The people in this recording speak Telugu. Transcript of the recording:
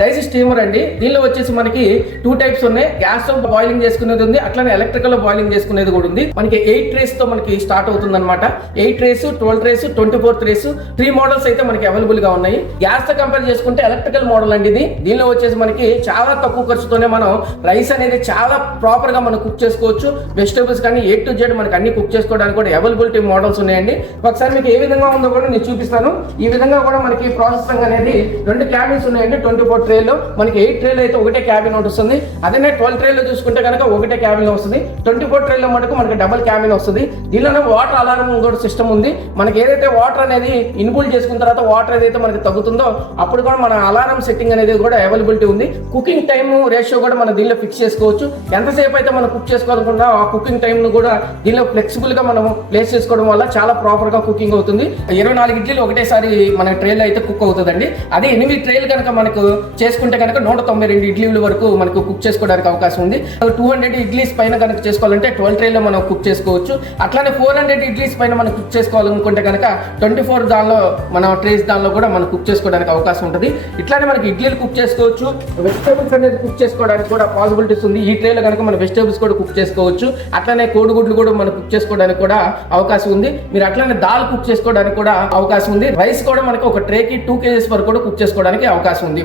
రైస్ స్టీమర్ అండి. దీనిలో వచ్చేసి మనకి 2 టైప్స్ ఉన్నాయి. గ్యాస్ తో బాయిలింగ్ చేసుకునేది ఉంది, అట్లానే ఎలక్ట్రికల్ లో బాయిలింగ్ చేసుకునేది కూడా ఉంది. మనకి 8 ట్రేస్ తో మనకి స్టార్ట్ అవుతుంది అనమాట. 8 ట్రేస్, 12 ట్రేస్, 24 ట్రేస్, 3 మోడల్స్ అయితే మనకి అవైలబుల్ గా ఉన్నాయి. గ్యాస్ తో కంపేర్ చేసుకుంటే ఎలక్ట్రికల్ మోడల్ అండి ఇది. దీనిలో వచ్చేసి మనకి చాలా తక్కువ ఖర్చుతోనే మనం రైస్ అనేది చాలా ప్రాపర్ గా మనం కుక్ చేసుకోవచ్చు. వెజిటేబుల్స్ కానీ A to Z మనకి అన్ని కుక్ చేసుకోవడానికి కూడా అవైలబిలిటీ మోడల్స్ ఉన్నాయండి. ఒకసారి మీకు ఏ విధంగా ఉందో కూడా నేను చూపిస్తాను. ఈ విధంగా కూడా మనకి ప్రాసెసింగ్ అనేది 2 క్యాబిన్స్ ఉన్నాయండి. 24 ట్రేలో మనకి 8 ట్రేలో అయితే ఒకటే క్యాబిన్ ఒకటి వస్తుంది. అదే 12 ట్రేలో చూసుకుంటే కనుక ఒకటే క్యాబిన్ వస్తుంది. 24 ట్రేలో మటుకు మనకి డబుల్ క్యాబిన్ వస్తుంది. దీనిలోనే వాటర్ అలారం కూడా సిస్టమ్ ఉంది. మనకి ఏదైతే వాటర్ అనేది ఇన్పుల్ చేసుకున్న తర్వాత వాటర్ ఏదైతే మనకి తగ్గుతుందో అప్పుడు కూడా మన అలారం సెట్టింగ్ అనేది కూడా అవైలబిలిటీ ఉంది. కుకింగ్ టైమ్ రేషియో కూడా మనం దీనిలో ఫిక్స్ చేసుకోవచ్చు. ఎంతసేపు అయితే మనం కుక్ చేసుకోవాలనుకున్నా ఆ కుకింగ్ టైమ్ ను కూడా దీనిలో ఫ్లెక్సిబుల్ గా మనం ప్లేస్ చేసుకోవడం వల్ల చాలా ప్రాపర్ గా కుకింగ్ అవుతుంది. 24 ఇడ్లీలు ఒకటేసారి మన ట్రేలో అయితే కుక్ అవుతుందండి. అదే 8 ట్రేలు కనుక మనకు చేసుకుంటే కనుక 192 ఇడ్లీల వరకు మనకు కుక్ చేసుకోవడానికి అవకాశం ఉంది. 200 ఇడ్లీస్ పైన కనుక చేసుకోవాలంటే 12 ట్రేలో మనం కుక్ చేసుకోవచ్చు. అట్లానే 400 ఇడ్లీస్ పైన మనం కుక్ చేసుకోవాలనుకుంటే కనుక 24 దానిలో మన ట్రేస్ దానిలో కూడా మనం కుక్ చేసుకోవడానికి అవకాశం ఉంటుంది. ఇట్లానే మనకి ఇడ్లీలు కుక్ చేసుకోవచ్చు, వెజిటేబుల్స్ అనేది కుక్ చేసుకోవడానికి కూడా పాసిబిలిటీస్ ఉంది. ఈ ట్రేలో కనుక మన వెజిటేబుల్స్ కూడా కుక్ చేసుకోవచ్చు. అట్లానే కోడిగుడ్లు కూడా మనం కుక్ చేసుకోవడానికి కూడా అవకాశం ఉంది. మీరు అట్లానే దాల్ కుక్ చేసుకోవడానికి కూడా అవకాశం ఉంది. రైస్ కూడా మనకి ఒక ట్రేకి 2 kgs వరకు కూడా కుక్ చేసుకోవడానికి అవకాశం ఉంది.